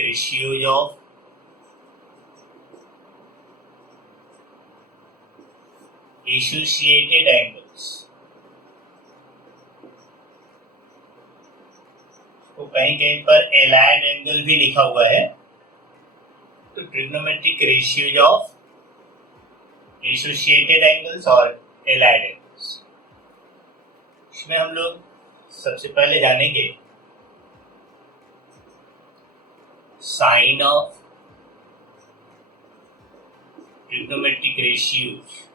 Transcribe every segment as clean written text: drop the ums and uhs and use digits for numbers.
ratios of associated angles। तो कहीं कहीं पर एलाइड एंगल भी लिखा हुआ है, तो trigonometric ratios of associated angles और एलाइड एंगल्स। इसमें हम लोग सबसे पहले जानेंगे sign of trigonometric ratios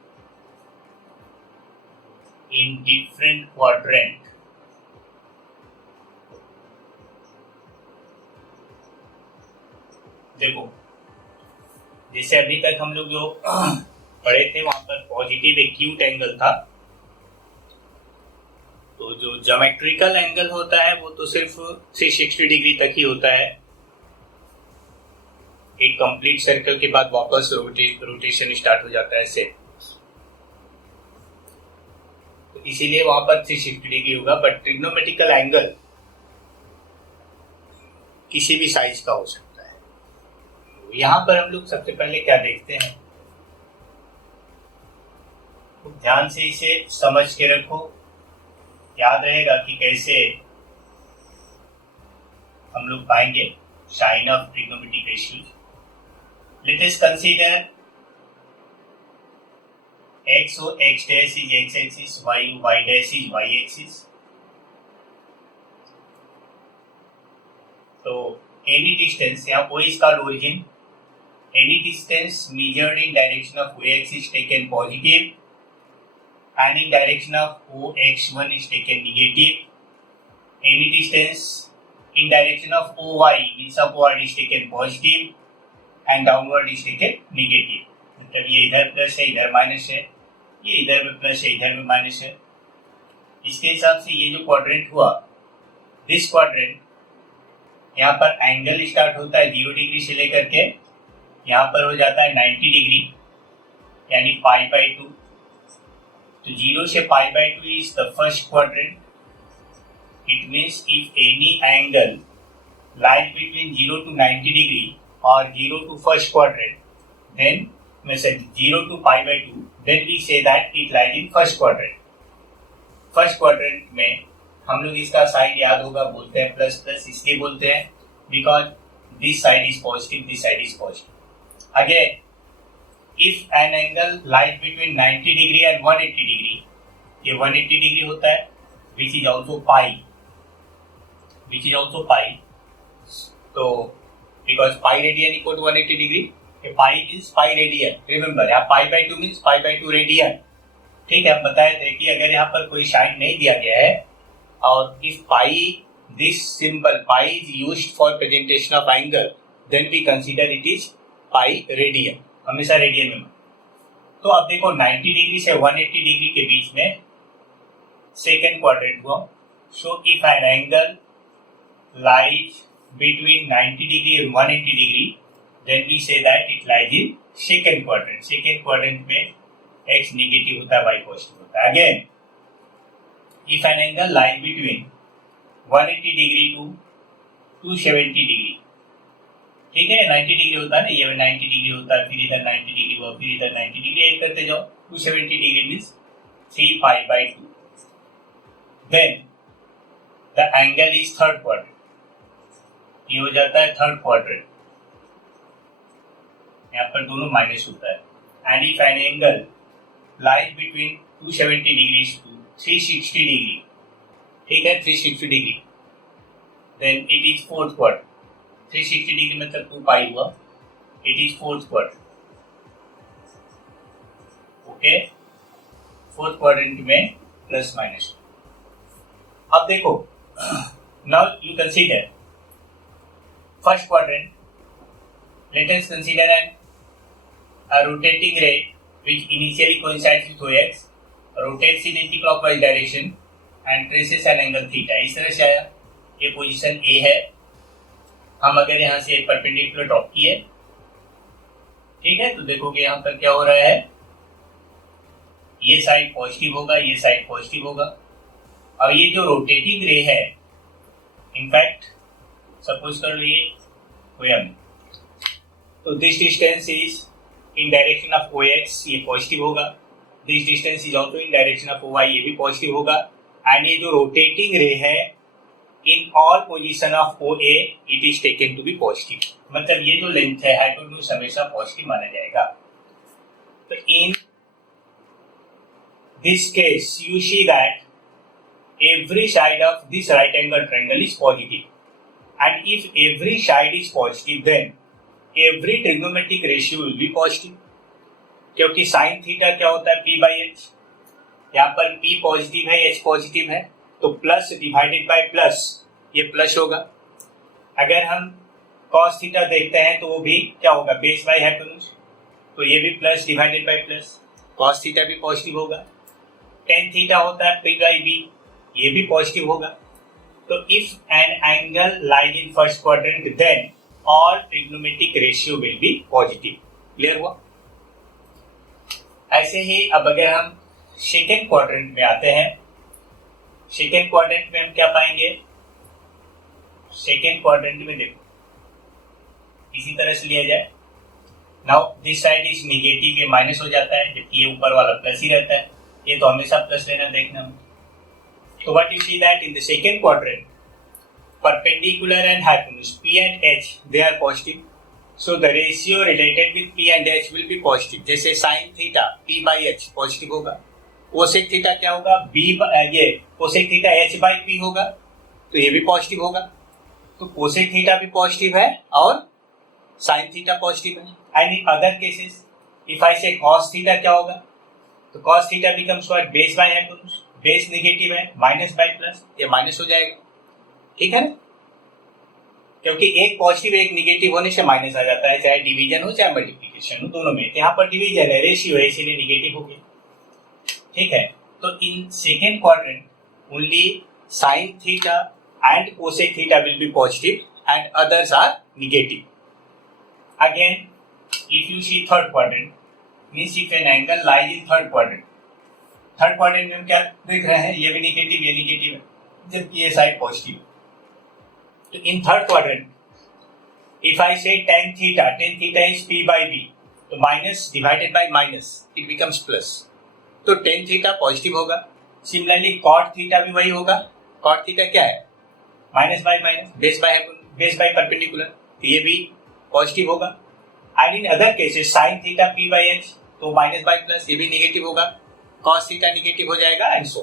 in different quadrant. देखो, जैसे अभी तक हम लोग जो पढ़े थे वहां पर पॉजिटिव एक्यूट एंगल था, तो जो ज्योमेट्रिकल एंगल होता है वो तो सिर्फ 360 डिग्री तक ही होता है। एक कंप्लीट सर्कल के बाद वापस रोटेशन स्टार्ट हो जाता है से, तो इसीलिए वहां पर 360 डिग्री होगा। बट ट्रिग्नोमेट्रिकल एंगल किसी भी साइज का हो सकता है। तो यहां पर हम लोग सबसे पहले क्या देखते हैं, तो ध्यान से इसे समझ के रखो, याद रहेगा कि कैसे हम लोग पाएंगे sign of trigonometric ratio. Let us consider x or x dash is x axis, y dash is y axis। तो एनी डिस्टेंस, यहाँ O is called origin, any distance measured in direction of O axis taken positive and in direction of OX1 is taken negative. Any distance in direction of OY means upward is taken positive and downward is taken negative। मतलब ये इधर plus है इधर minus है, ये इधर में plus है इधर में माइनस है। इसके हिसाब से ये जो क्वाड्रेंट हुआ, दिस क्वाड्रेंट, यहाँ पर एंगल स्टार्ट होता है 0 डिग्री से लेकर के यहाँ पर हो जाता है 90 डिग्री, यानी π/2। तो 0 से π/2 is the first quadrant। It means if any angle lies between 0 to 90 degree or 0 to first quadrant, then 0 to π/2, then we say that it lies in first quadrant। First quadrant में हम लोग इसका side याद होगा, बोलते हैं plus plus, इसलिए बोलते हैं because this side is positive, this side is positive. Again if an angle lies between 90 degree and 180 degree, ये 180 डिग्री होता है, which is also pi। तो because pi radian equal to 180 degree, pi means pi radian। Remember, यहाँ π/2 means π/2 radian। ठीक है, हम बताए थे कि अगर यहाँ पर कोई साइन नहीं दिया गया है और if pi, this symbol pi is used for presentation of angle, then we consider it is pi radian। हमेशा रेडियन में। तो अब देखो 90 डिग्री से 180 डिग्री के बीच में सेकेंड क्वाड्रेंट हुआ। So if an angle lies between 90 degree और 180 degree, then we say that it lies in second quadrant. Second quadrant में x नेगेटिव होता है, y पॉजिटिव होता है। Again if an angle lies between 180 degree to 270 degree, ठीक है, 90 degree होता है ना, ये 90 डिग्री होता है, फिर इधर 90 डिग्री हुआ, फिर इधर 90 डिग्री, ऐड करते जाओ, 270 degree means 3π/2। Then the angle is third quadrant, ये हो जाता है थर्ड क्वाड्रेंट, यहाँ पर दोनों माइनस होता है। And if an angle lies between 270 degree to 360 degree, ठीक है, 360 degree, then it is fourth quadrant. 360 degree मतलब 2π हुआ, it is fourth quadrant. Okay, fourth quadrant में प्लस माइनस। अब देखो, now you consider first quadrant. Let us consider an a rotating ray which initially coincides with OX, rotates in anti-clockwise direction and traces an angle theta। इस तरह से आया, ये position A है। हम अगर यहाँ से परपेंडिकुलर ड्रॉप किए, ठीक है, तो देखोगे यहाँ पर क्या हो रहा है, ये साइड पॉजिटिव होगा, ये साइड पॉजिटिव होगा। अब ये जो रोटेटिंग रे है, इनफैक्ट सपोज कर लिए हुआ नहीं। तो this distance is in direction of O X, ये पॉजिटिव होगा। This distance is also in direction of O Y, ये भी पॉजिटिव होगा। एंड ये जो रोटेटिंग रे है in all position of O A it is taken to be positive, मतलब ये जो लेंथ है हाइपोटेन्यूज हमेशा पॉजिटिव माना जाएगा। तो in this case you see that every side of this right angle triangle is positive, and if every side is positive then every trigonometric ratio will be positive, क्योंकि sin theta क्या होता है p by h, यहाँ पर p positive है h positive है तो plus divided by plus ये प्लस होगा। अगर हम cos थीटा देखते हैं तो वो भी क्या होगा बेस बाय हाइपोटेन्यूज, तो ये भी plus divided by plus, cos theta भी पॉजिटिव होगा। tan थीटा होता है p by b, ये भी पॉजिटिव होगा। तो if an angle lies in first quadrant then all trigonometric ratio will be positive. Clear हुआ? ऐसे ही अब अगर हम सेकेंड क्वाड्रेंट में आते हैं, सेकेंड क्वाड्रेंट में हम क्या पाएंगे? सेकेंड क्वाड्रेंट में देखो इसी तरह से लिया जाए, now this side is negative, ये माइनस हो जाता है जबकि ये ऊपर वाला प्लस ही रहता है, ये तो हमेशा प्लस लेना देखना। So what you see that in the second quadrant, perpendicular and hypotenuse P and H they are positive. So the ratio related with P and H will be positive. जैसे sin theta P by H positive होगा, cosec theta क्या होगा ये cosec theta H by P होगा, तो ये भी positive होगा। तो cosec थीटा भी पॉजिटिव है और sin थीटा पॉजिटिव है। And in other cases if I से cos थीटा क्या होगा, तो cos theta becomes what base by hypotenuse, base negative है माइनस बाय प्लस, ये माइनस हो जाएगा। ठीक है ना, क्योंकि एक पॉजिटिव एक नेगेटिव होने से माइनस आ जाता है, चाहे डिवीजन हो चाहे मल्टीप्लिकेशन हो, दोनों में। यहाँ पर डिवीजन है, रेशियो है, इसीलिए नेगेटिव हो गया। ठीक है, तो in second quadrant only sine theta and cosec theta will be positive and others are negative. Again if you see third quadrant means if an angle lies in third quadrant, third quadrant में हम क्या देख रहे हैं, ये भी negative ये negative है जबकि ये साइड पॉजिटिव। तो इन थर्ड क्वाड्रेंट इफ आई से tan theta is p by b, तो minus divided by minus it becomes plus, तो tan थीटा पॉजिटिव होगा। सिमिलरली cot थीटा भी वही होगा, cot थीटा क्या है minus y minus, base by perpendicular, तो ये भी पॉजिटिव होगा। And in other cases sin theta p by h, तो माइनस बाय प्लस ये भी नेगेटिव होगा, cos थीटा नेगेटिव हो जाएगा and so.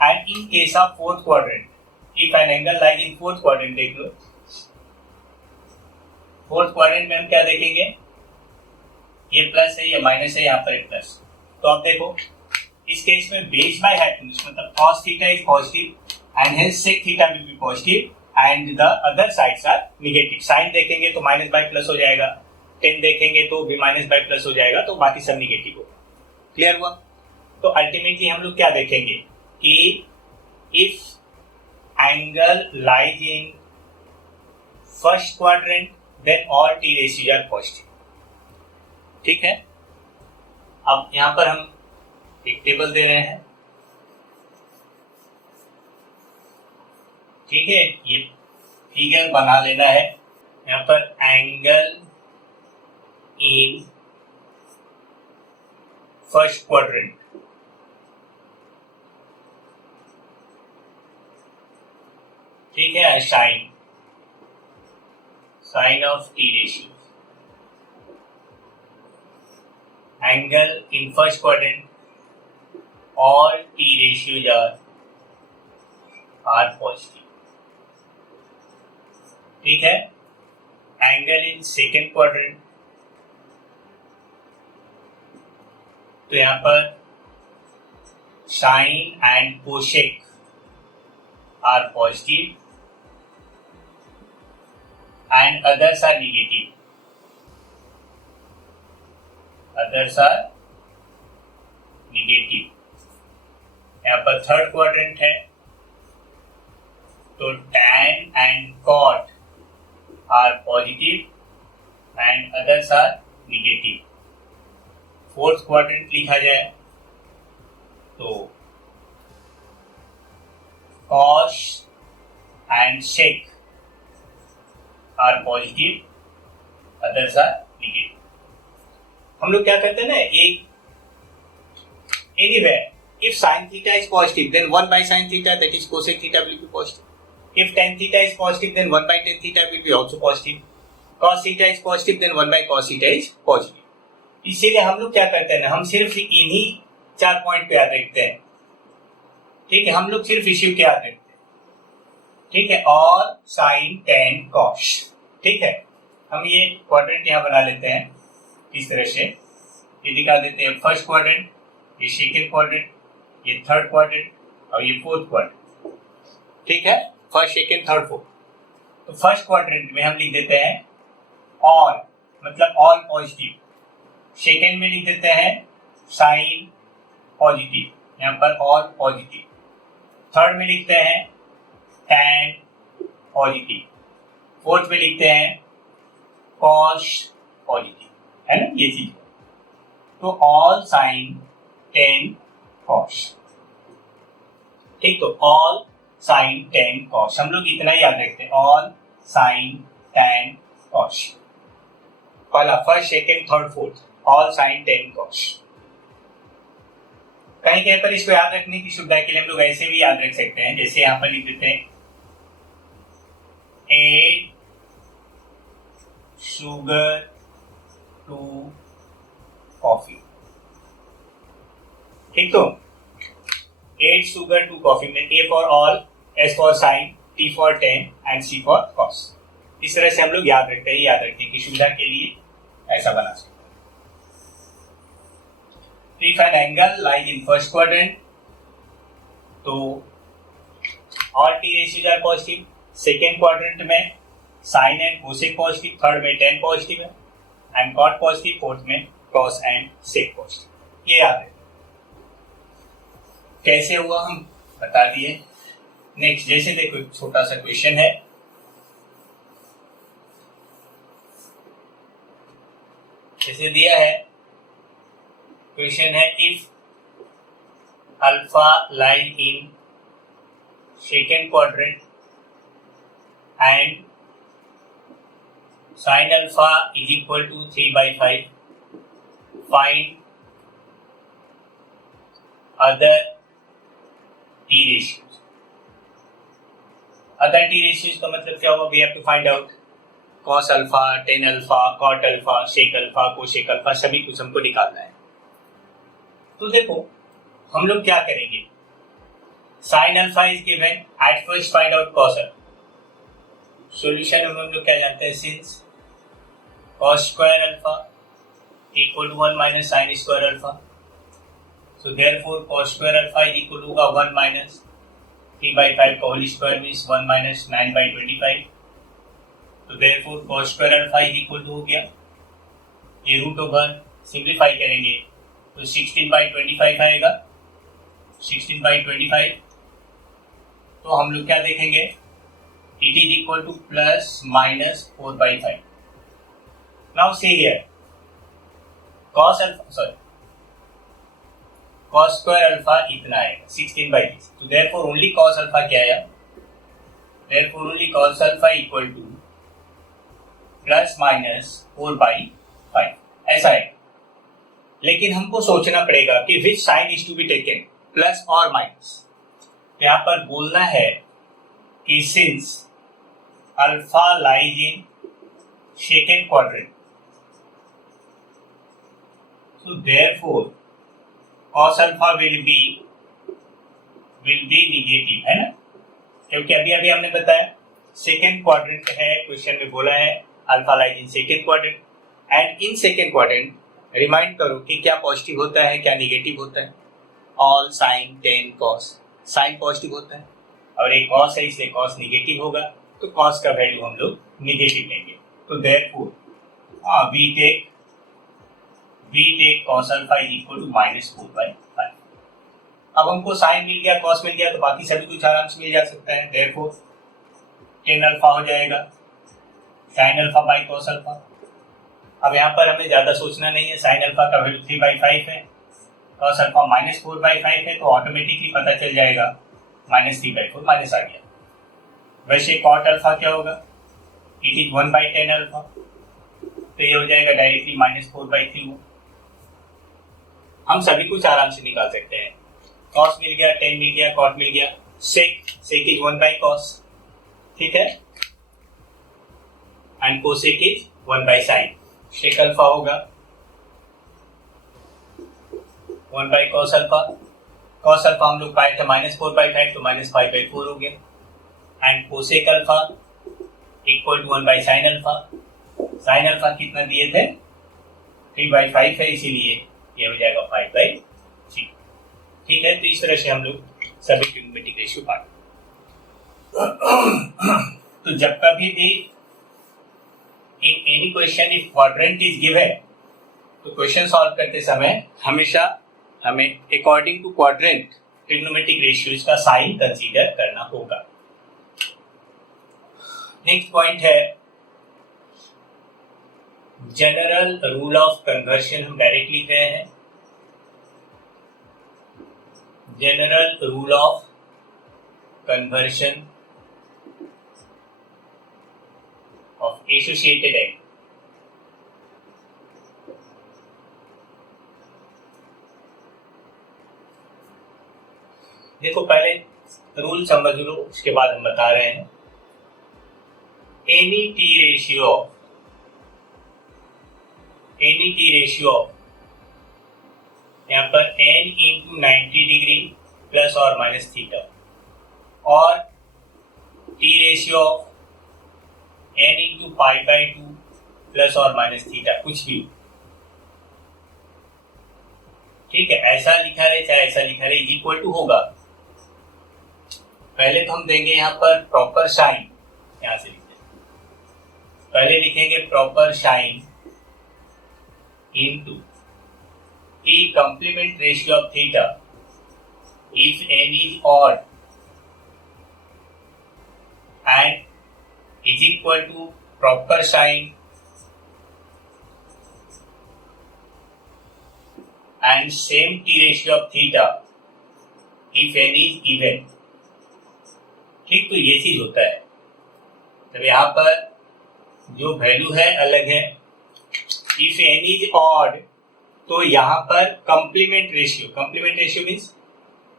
And in case of fourth quadrant if an angle lies in fourth quadrant, देख लो fourth quadrant में हम क्या देखेंगे, ये प्लस है ये माइनस है, यहाँ पर एक प्लस। तो अब देखो इस केस में बेस बाय हाइपोटेन्यूज मतलब cos theta is positive and hence sec theta will be positive and the other sides are negative. Sine देखेंगे तो माइनस बाय प्लस हो जाएगा, tan देखेंगे तो भी माइनस बाय प्लस हो जाएगा, तो बाकी सब नेगेटिव होगा। क्लियर हुआ? तो अल्टीमेटली हम लोग क्या देखेंगे कि if angle lies in first quadrant then all T ratios are positive. ठीक है, अब यहां पर हम एक टेबल दे रहे हैं। ठीक है, ये फिगर बना लेना है। यहां पर एंगल इन फर्स्ट क्वाड्रेंट, ठीक है, sign of T ratio, angle in first quadrant all t ratios are positive. ठीक है, एंगल इन सेकेंड क्वाड्रेंट, तो यहां पर sine and cosec are positive and others are negative, यहाँ पर थर्ड क्वाड्रेंट है तो tan and cot are positive and others are negative. Fourth quadrant लिखा जाए तो cos and sec are positive, others are negative. हम लोग क्या करते हैं ना, एक anywhere if sin theta is positive then 1 by sin theta, that is cosec theta, will be positive. If tan theta is positive then 1 by tan theta will be also positive. Cos theta is positive then 1 by cos theta is positive. इसीलिए हम लोग क्या करते हैं ना, हम सिर्फ इन्हीं 4 पॉइंट को याद रखते हैं। ठीक है, हम लोग सिर्फ इसी को याद रखते हैं। ठीक है, और साइन टेन कॉस। ठीक है, हम ये क्वाड्रेंट यहाँ बना लेते हैं इस तरह से, ये दिखा देते हैं फर्स्ट क्वाड्रेंट, ये सेकेंड क्वाड्रेंट, ये थर्ड क्वाड्रेंट और ये फोर्थ क्वाड्रेंट। ठीक है, फर्स्ट सेकेंड थर्ड फोर्थ। तो फर्स्ट क्वाड्रेंट में हम लिख देते हैं ऑल, मतलब ऑल पॉजिटिव। सेकेंड में लिख देते हैं साइन पॉजिटिव, यहाँ पर ऑल पॉजिटिव। थर्ड में लिखते हैं टैन पॉजिटिव। फोर्थ में लिखते हैं कॉस पॉजिटिव, है ना ये चीज। तो ऑल साइन टेन कॉस। ठीक, तो ऑल साइन टेन कॉस, हम लोग इतना ही याद रखते हैं, ऑल साइन टेन कॉस। पहला first second third fourth, all sine tan cos. कहीं कहीं पर इसको याद रखने की सुविधा के लिए हम लोग ऐसे भी याद रख सकते हैं, जैसे यहां पर लिख देते हैं 8 sugar 2 कॉफी। ठीक, तो 8 sugar 2 कॉफी में A for all, S for sine, T for tan and C for cos. इस तरह से हम लोग याद रखते हैं, याद रखने की सुविधा के लिए ऐसा बना सकते हैं। If an angle lies in first quadrant, तो all t ratios are positive. Second quadrant में sine and cosec positive, third में टेन पॉजिटिव है एंड कॉट पॉजिटिव, फोर्थ में कॉस एंड सेक पॉजिटिव। ये याद है। कैसे हुआ हम बता दिए। नेक्स्ट, जैसे देखो एक छोटा सा क्वेश्चन है, जैसे दिया है क्वेश्चन है, if alpha lies in second quadrant and sine alpha is equal to 3/5, find other T ratios. Other T ratios का मतलब क्या होगा, we have to find out cos alpha, tan alpha, cot alpha, sec alpha, cosec alpha, सभी कुछ हमको निकालना है। तो देखो हम लोग क्या करेंगे, sine alpha is given, at first find out cos alpha. Solution में हम लोग क्या जानते हैं, since cos square alpha equal to 1 minus sine square alpha, so therefore cos square alpha is equal to 1 minus 3/5 का होल स्क्वायर मींस 1 माइनस 9/25। तो therefore cos square alpha is equal to हो गया, ये रूट ओवर सिंप्लीफाई करेंगे तो 16/25 आएगा, 16/25। तो हम लोग क्या देखेंगे, it is equal to plus minus 4/5। Now see here cos alpha, sorry cos square alpha इतना आएगा 16/30। तो देयरफॉर ओनली कॉस अल्फा क्या आया, therefore only cos alpha equal to plus minus 4/5 ऐसा है। लेकिन हमको सोचना पड़ेगा कि which sign is to be taken, plus और माइनस। यहाँ पर बोलना है कि since alpha lies in second quadrant, so therefore cos alpha will be negative, है ना, क्योंकि अभी अभी हमने बताया सेकेंड क्वाड्रेंट है, क्वेश्चन में बोला है alpha lies in second quadrant and in second quadrant remind करो कि क्या पॉजिटिव होता है क्या निगेटिव होता है, all sine tan cos, sine positive होता है और एक कॉस है इसलिए कॉस निगेटिव होगा, तो कॉस का वैल्यू हम लोग निगेटिव लेंगे। तो therefore we take cos alpha is equal to -4/5। अब हमको साइन मिल गया, कॉस मिल गया, तो बाकी सभी कुछ आराम से मिल जा सकता है। देयरफॉर टेन अल्फा हो जाएगा sine alpha by cos alpha. अब यहाँ पर हमें ज्यादा सोचना नहीं है, साइन अल्फा का वैल्यू 3/5 है, कॉस अल्फा -4/5 है, तो ऑटोमेटिकली पता चल जाएगा -3/4 माइनस आ गया। वैसे कॉट अल्फा क्या होगा, इट इज 1/10 अल्फा, तो ये हो जाएगा डायरेक्टली -4/3। हम सभी कुछ आराम से निकाल सकते हैं। कॉस मिल गया, टेन मिल गया, कॉट मिल गया, सेक इज 1/cos, ठीक है, and cosec is 1/sin। Sec alpha होगा 1/cos अल्फा, cos अल्फा हम लोग पाए थे -4/5, तो -5/4 हो गया, and cosec alpha equal to 1/sin alpha. Sine alpha कितना दिए थे, 3/5 है, इसीलिए ये हो जाएगा 5/3, ठीक है। तो इस तरह से हम लोग सभी ट्रिग्नोमेट्रिक रेशियो पाते। तो जब कभी भी in any question if quadrant is given, तो क्वेश्चन सॉल्व करते समय हमेशा हमें according to quadrant trigonometric ratios का साइन कंसीडर करना होगा। नेक्स्ट पॉइंट है जनरल रूल ऑफ कन्वर्शन। हम डायरेक्ट लिख रहे हैं general rule of conversion of associated angle. देखो पहले रूल समझ लो, उसके बाद हम बता रहे हैं। एनी टी रेशियो यहाँ पर n इंटू 90 डिग्री प्लस और माइनस थीटा, और T ratio n into π/2 plus और माइनस थीटा, कुछ भी, ठीक है। ऐसा लिखा रहे चाहे ऐसा लिखा रहे, इज इक्वल टू होगा। पहले तो हम देंगे यहाँ पर प्रॉपर साइन, यहाँ से लिखते हैं, पहले लिखेंगे proper sign into T complement ratio of theta if n is odd and is equal to proper sine and same T ratio of theta if n is even। ठीक, तो ये चीज होता है। तो यहाँ पर जो वैल्यू है अलग है। If n is odd, तो यहाँ पर complement ratio means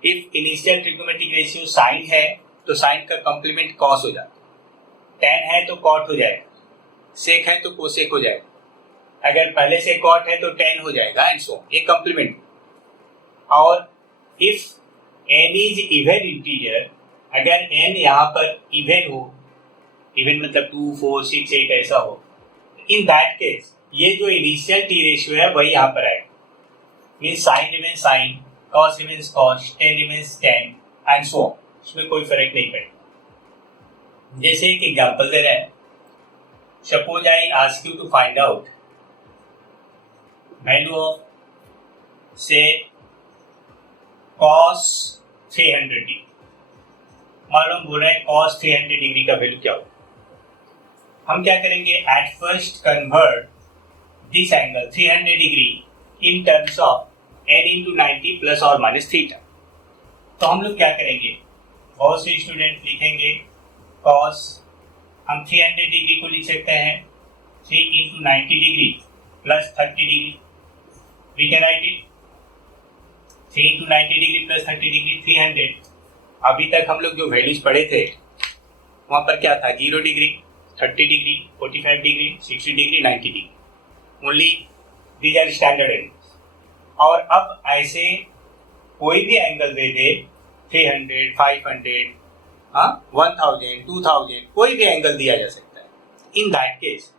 if initial trigonometric ratio sine है तो साइन का कंप्लीमेंट कॉस हो जाता है, टेन है तो कॉट हो जाएगा, सेक है तो कोसेक हो जाएगा, अगर पहले से कॉट है तो टेन हो जाएगा, एंड सो ये कंप्लीमेंट। और if n is even integer, अगर n यहाँ पर इवन हो, इवन मतलब 2, 4, 6, 8 ऐसा हो, इन दैट केस ये जो इनिशियल टी रेशियो है वही यहाँ पर आएगा, mean sine remains sine, cos remains cos, tan remains tan, and so on, इसमें कोई फर्क नहीं पड़ेगा। जैसे एक एग्जांपल दे रहे हैं, suppose I ask you to find out value of say cos 300 degree, मालूम बोल रहे हैं कॉस 300 डिग्री का वैल्यू क्या हो। हम क्या करेंगे, at first convert this angle 300 degree in terms of n into 90 plus और माइनस थीटा। तो हम लोग क्या करेंगे, बहुत से स्टूडेंट लिखेंगे cos, हम 300 डिग्री को लिख सकते हैं 3 into 90 degree plus 30 degree, we can write it 3 into 90 degree plus 30 degree 300। अभी तक हम लोग जो वैल्यूज पढ़े थे वहाँ पर क्या था, 0 degree, 30 degree, 45 degree, 60 degree, 90 degree, only these are standard angles. और अब ऐसे कोई भी एंगल दे दे, 300, 500, 1000, 2000, कोई भी एंगल दिया जा सकता है। इन दैट केस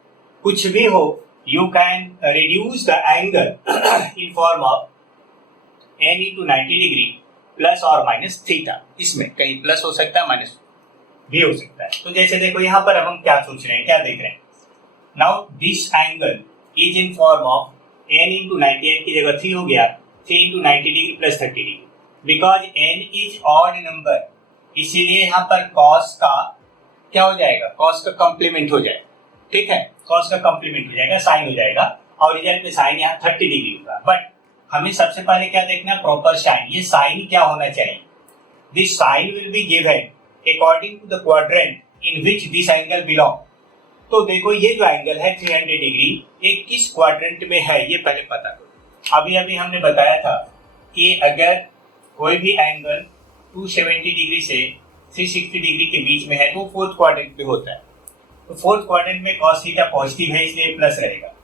कुछ भी हो, you can reduce the angle in form of n into 90 degree plus और माइनस थीटा। इसमें कहीं प्लस हो सकता है, माइनस भी हो सकता है। तो जैसे देखो यहाँ पर अब हम क्या सोच रहे हैं, क्या देख रहे हैं, now this angle is in form of n into 90, n की जगह 3 हो गया, 3 into 90 degree plus 30 degree, because n is odd number, इसीलिए यहाँ पर cos का क्या हो जाएगा, cos का कंप्लीमेंट हो जाएगा, ठीक है, cos का कंप्लीमेंट हो जाएगा, साइन हो जाएगा, और रिजल्ट में साइन यहाँ 30 डिग्री होगा। बट हमें सबसे पहले क्या देखना है, प्रॉपर साइन, ये साइन क्या होना चाहिए, this sign will be given according to the quadrant in which this angle belong। तो देखो ये जो एंगल है 300 डिग्री, ये किस क्वाड्रेंट में है ये पहले पता करो। अभी अभी हमने बताया था कि अगर कोई भी एंगल 270 डिग्री से 360 डिग्री के बीच में है तो फोर्थ क्वाड्रेंट में होता है। तो फोर्थ क्वाड्रेंट में cos थीटा पॉजिटिव है, इसलिए प्लस रहेगा।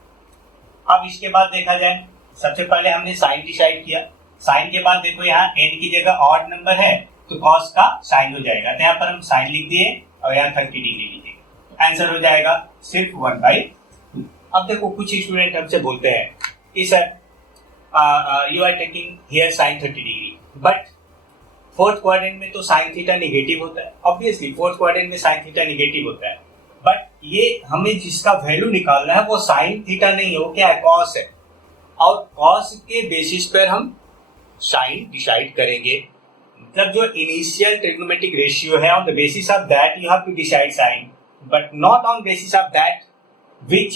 अब इसके बाद देखा जाए, सबसे पहले हमने साइन डिसाइड किया। साइन के बाद देखो यहाँ n की जगह ऑड नंबर है तो cos का साइन हो जाएगा, तो यहाँ पर हम साइन लिख दिए और यहाँ 30 डिग्री लिखेंगे, आंसर हो जाएगा सिर्फ 1/2। अब देखो कुछ स्टूडेंट हमसे बोलते हैं कि sir you are taking here sine 30 degree, but fourth quadrant में तो साइन थीटा नेगेटिव होता है। ऑब्वियसली फोर्थ क्वाड्रेंट में साइन थीटा नेगेटिव होता है, बट ये हमें जिसका वैल्यू निकालना है वो साइन थीटा नहीं है, वो क्या है, कॉस है। और कॉस के बेसिस पर हम साइन डिसाइड करेंगे, मतलब जो इनिशियल ट्रिग्नोमेट्रिक रेशियो है, on the basis of that you have to decide sign, but not on basis of that which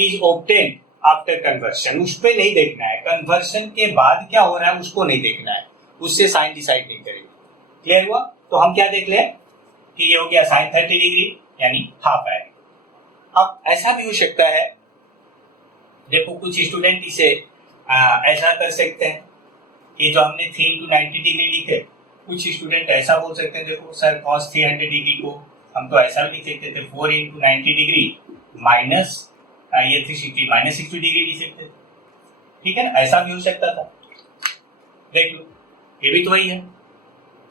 is obtained after conversion. उस पर नहीं देखना है, कन्वर्शन के बाद क्या हो रहा है उसको नहीं देखना है, उससे साइन डिसाइड नहीं करेंगे। क्लियर हुआ? तो हम क्या देख लें कि ये हो गया साइन 30 डिग्री यानी हाफ आएगा। अब ऐसा भी हो सकता है, देखो कुछ स्टूडेंट इसे ऐसा कर सकते हैं कि जो हमने 3 into 90 डिग्री लिखे, कुछ स्टूडेंट ऐसा बोल सकते हैं, देखो सर cos 300 डिग्री को हम तो ऐसा भी लिख सकते थे 4 into 90 डिग्री माइनस ये 360 माइनस 60 डिग्री लिख सकते थे, ठीक है ना, ऐसा भी हो सकता था। देख लो ये भी तो वही है,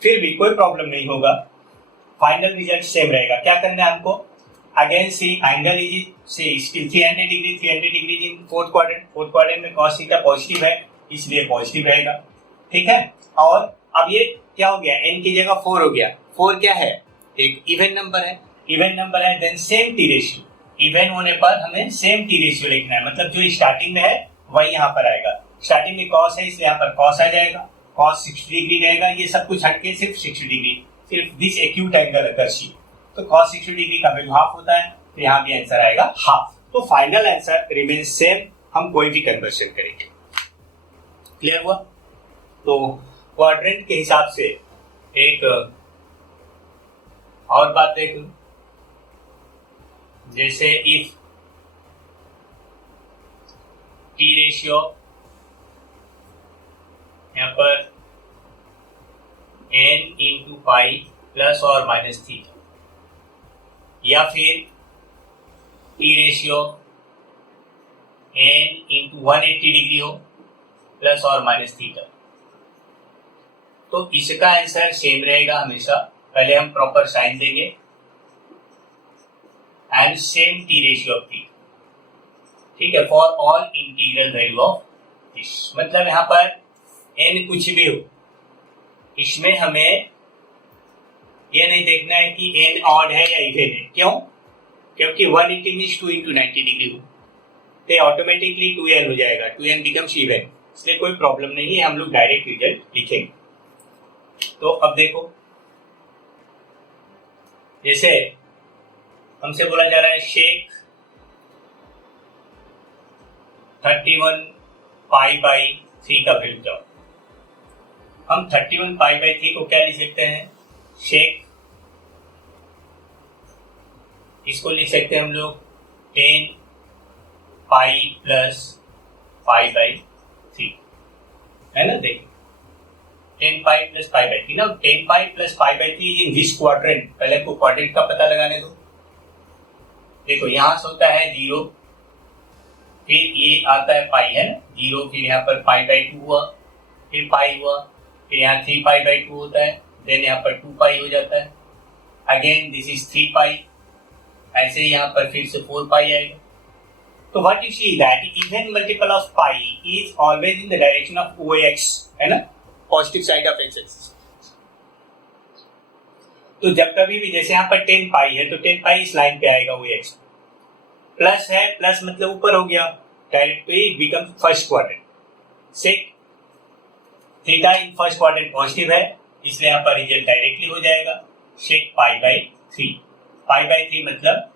फिर भी कोई प्रॉब्लम नहीं होगा, फाइनल रिजल्ट सेम रहेगा। क्या करना है हमको, अगेन सी एंगल इज से still 300 degree in fourth quadrant में cos थीटा पॉजिटिव है इसलिए पॉजिटिव रहेगा, ठीक है। और अब ये क्या हो गया, n की जगह 4 हो गया। 4 क्या है, एक इवन नंबर है, then same T ratio, even होने पर हमें सेम टी रेशियो लिखना है, मतलब जो स्टार्टिंग में है वही यहाँ पर आएगा। स्टार्टिंग में cos है इसलिए यहाँ पर cos आ जाएगा, cos 60 डिग्री रहेगा, ये सब कुछ हटके सिर्फ 60 डिग्री, सिर्फ दिस एक्यूट एंगल अगर सी, तो cos 60 डिग्री का वैल्यू हाफ होता है, तो यहाँ भी आंसर आएगा हाफ। तो फाइनल आंसर रिमेन्स सेम, हम कोई भी कन्वर्शन करेंगे। क्लियर हुआ? तो क्वाड्रेंट के हिसाब से एक और बात देख लो, जैसे इफ टी रेशियो यहाँ पर n इंटू पाई प्लस और माइनस थीटा, या फिर T ratio n into 180 degree हो प्लस और माइनस थीटा, तो इसका आंसर सेम रहेगा हमेशा। पहले हम प्रॉपर साइन देंगे and same T ratio of T, ठीक है, for all integral value of this. मतलब यहाँ पर n कुछ भी हो, इसमें हमें ये नहीं देखना है कि n ऑड है या इवन है। क्यों? क्योंकि 180 मीन्स 2 into 90 डिग्री हो तो ऑटोमेटिकली 2n हो जाएगा, 2n बिकम्स इवन, इसलिए कोई प्रॉब्लम नहीं है, हम लोग डायरेक्ट रिजल्ट लिखेंगे। तो अब देखो, जैसे हमसे बोला जा रहा है शेक 31 पाई बाई 3 का वैल्यू जाओ, हम 31 पाई बाई 3 को क्या लिख सकते हैं, शेक, इसको लिख सकते हैं हम लोग 10 पाई प्लस पाई बाई 3, है ना। देखिए 10 पाई प्लस पाई बाई 3 ना, 10 पाई plus pi by 3 in this quadrant. पहले आपको क्वाड्रेंट का पता लगाने दो। देखो यहाँ से होता है 0, फिर ये आता है पाई, है ना, 0, फिर यहाँ पर पाई बाई 2 हुआ, फिर पाई हुआ, फिर यहाँ 3 पाई बाई 2 होता है, देन यहाँ पर 2 पाई हो जाता है, अगेन दिस इज 3 पाई, ऐसे ही यहाँ पर फिर से 4 पाई आएगा। तो what you see that even multiple of pi is always in the direction of OX, है ना, positive side of x axis. तो जब कभी भी जैसे यहाँ पर 10 पाई है तो 10 पाई इस लाइन पे आएगा OX, प्लस है, प्लस मतलब ऊपर हो गया डायरेक्ट, तो it become first quadrant. Sec theta in first quadrant positive है इसलिए यहाँ पर रिजल्ट डायरेक्टली हो जाएगा sec pi by 3। Pi by 3 मतलब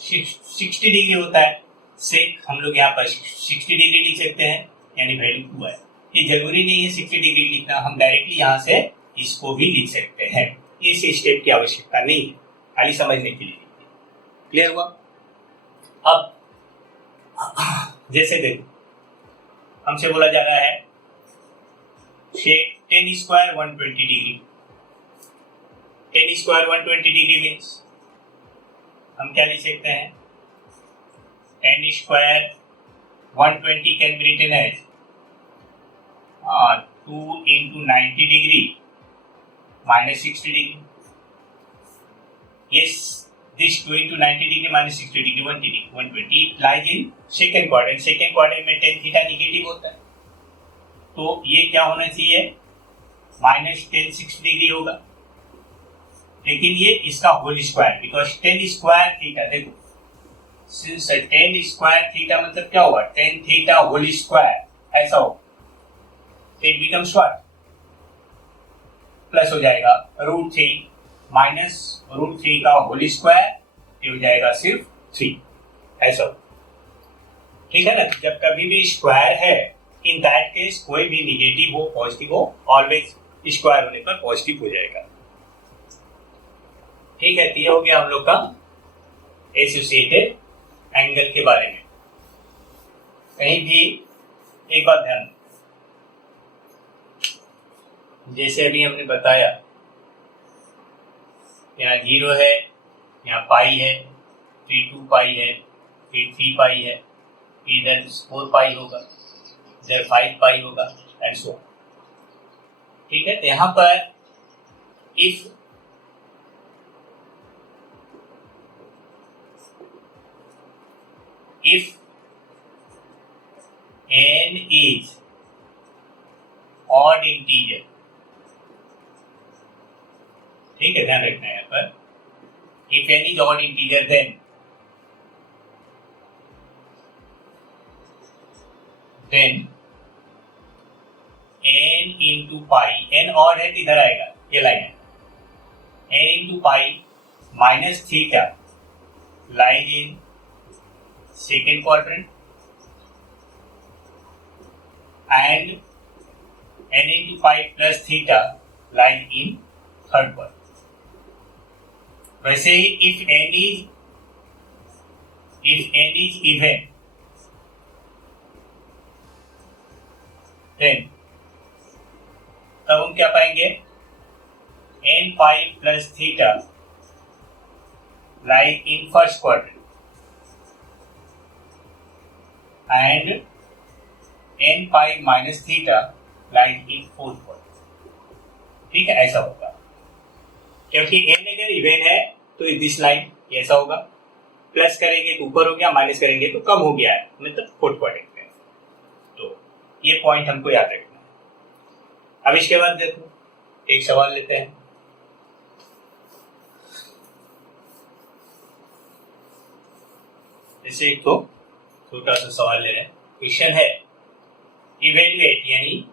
60 डिग्री होता है, सेक हम लोग यहाँ पर 60 डिग्री लिख सकते हैं, यानी वैल्यू 2 है। ये जरूरी नहीं है 60 डिग्री लिखना, हम डायरेक्टली यहाँ से इसको भी लिख सकते हैं, इस स्टेप की आवश्यकता नहीं है, खाली समझने के लिए। क्लियर हुआ? अब जैसे देखो हमसे बोला जा रहा है tan square 120 degree, tan square 120 degree means हम क्या लिख सकते हैं, tan square 120 can be written as 2 into 90 degree minus 60 degree. Yes, this 2 into 90 degree minus 60 degree 120 lies in second quadrant. Second quadrant में tan theta नेगेटिव होता है, तो ये क्या होना चाहिए, माइनस टेन 60 डिग्री होगा, लेकिन ये इसका whole square, because tan square theta, देखो सिंस टेन स्क्वायर थीटा मतलब क्या होगा, टेन थीटा होल स्क्वायर, ऐसा होगा, इट बिकम्स व्हाट, प्लस हो जाएगा रूट 3 माइनस रूट 3 का होल स्क्वायर, ये हो जाएगा सिर्फ 3, ऐसा। ठीक है ना? जब कभी भी स्क्वायर है, इन दैट केस कोई भी निगेटिव हो पॉजिटिव हो, ऑलवेज स्क्वायर होने पर पॉजिटिव हो जाएगा। ठीक है, तो ये हो गया हम लोग का एसोसिएटेड एंगल के बारे में। कहीं भी एक बात ध्यान, जैसे अभी हमने बताया यहाँ 0 है, यहाँ पाई है, फिर 2 पाई है, फिर 3 पाई है, इधर 4 पाई होगा, इधर 5 पाई होगा, एंड सो। ठीक है, तो यहाँ पर if n is odd integer, ठीक है, ध्यान रखना है यहाँ पर, if n is odd integer then n into pi, n odd है तो इधर आएगा, ये लाइन है, n into pi minus theta lies in second quadrant and n into pi plus theta lies in third quadrant. वैसे ही if n is even, then तब हम क्या पाएंगे, n pi plus theta lies in first quadrant and n pi minus theta lies in fourth quadrant. ठीक है, ऐसा होगा, क्योंकि n अगर इवन है तो दिस लाइन ऐसा होगा, प्लस करेंगे तो ऊपर हो गया, माइनस करेंगे तो कम हो गया है, मतलब फोर्थ क्वाड्रेंट में। तो ये पॉइंट हमको याद रखना है। अब इसके बाद देखो एक सवाल लेते हैं। जैसे एक तो छोटा सा सवाल ले रहे हैं, क्वेश्चन है इवेल्युएट, यानी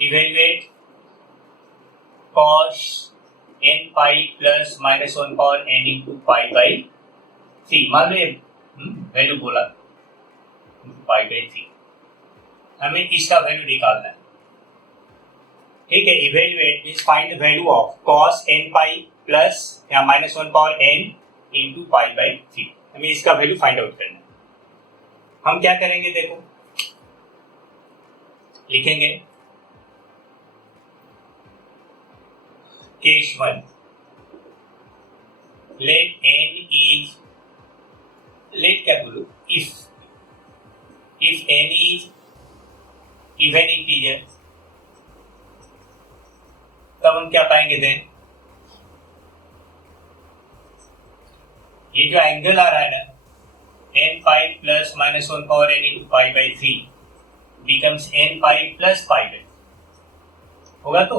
evaluate cos n pi plus minus 1 power n into pi by 3, मान लो ये वैल्यू बोला pi by 3, हमें इसका वैल्यू निकालना है। ठीक है, evaluate means find the value of cos n pi plus या minus 1 power n into pi by 3, हमें इसका वैल्यू फाइंड आउट करना है। हम क्या करेंगे, देखो लिखेंगे case 1, let n is, let क्या बोलूं, if n is even integer, तब हम क्या पाएंगे, देन ये जो एंगल आ रहा है ना, n pi plus minus 1 power n into pi by 3 becomes n pi plus pi by, होगा तो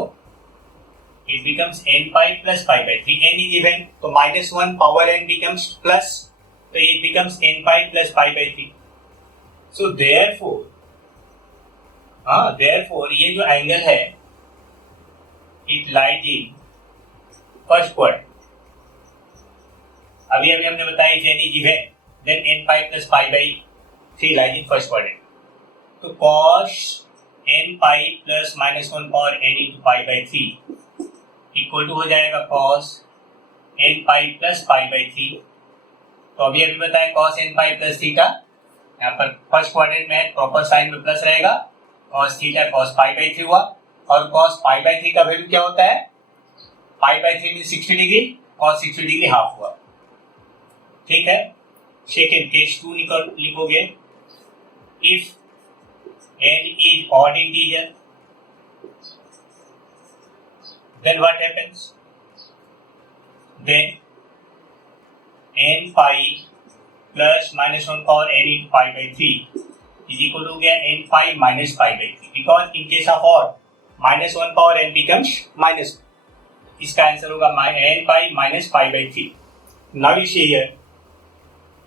it becomes n pi plus pi by 3, n is even, तो minus 1 power n becomes plus, तो it becomes n pi plus pi by 3. So therefore ये जो angle है it lies in first quadrant। अभी हमने बताया if n is even then n pi plus pi by 3 lies in first quadrant, तो cos n pi plus minus 1 power n into pi by 3 equal to हो जाएगा cos n pi plus pi by 3। तो अभी बताएं cos n pi plus theta, यहाँ पर first quadrant में है, प्रॉपर साइन में प्लस रहेगा, cos theta cos pi by 3 हुआ। और cos पाई बाई 3 का वैल्यू क्या होता है, पाई बाई 3 में 60 डिग्री, cos 60 डिग्री हाफ हुआ। ठीक है, सेकेंड केस 2 लिखोगे, if n is odd integer then what happens, then n pi plus minus 1 power n into pi by 3 is equal to n pi minus pi by 3, because in case of odd minus 1 power n becomes minus 1, इसका answer होगा n pi minus pi by 3। Now you see here,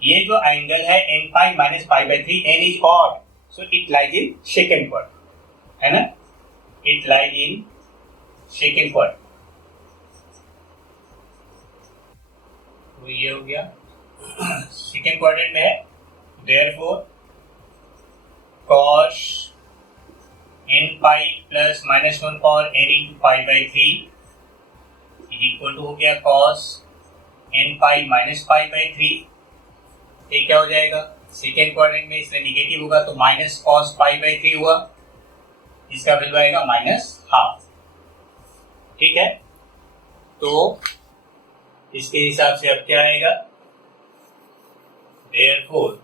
ये जो angle है n pi minus pi by 3, n is odd, so it lies in second quadrant, है ना, it lies in second quadrant। तो ये हो गया सेकेंड क्वाड्रेंट में है, therefore cos n pi plus minus 1 power n into pi by 3 is equal to हो गया cos n pi minus pi by 3। ये क्या हो जाएगा, सेकेंड क्वाड्रेंट में इसमें निगेटिव होगा तो माइनस cos pi by 3 हुआ, इसका वैल्यू आएगा माइनस हाफ। ठीक है, तो इसके हिसाब से अब क्या आएगा, therefore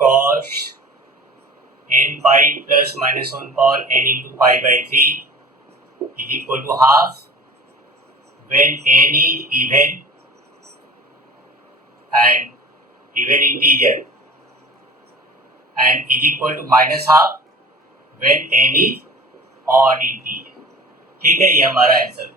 cos n pi plus minus 1 power n into pi by 3 is equal to half when n is even and even integer, and is equal to minus half when n is odd integer। ठीक है, ये हमारा answer.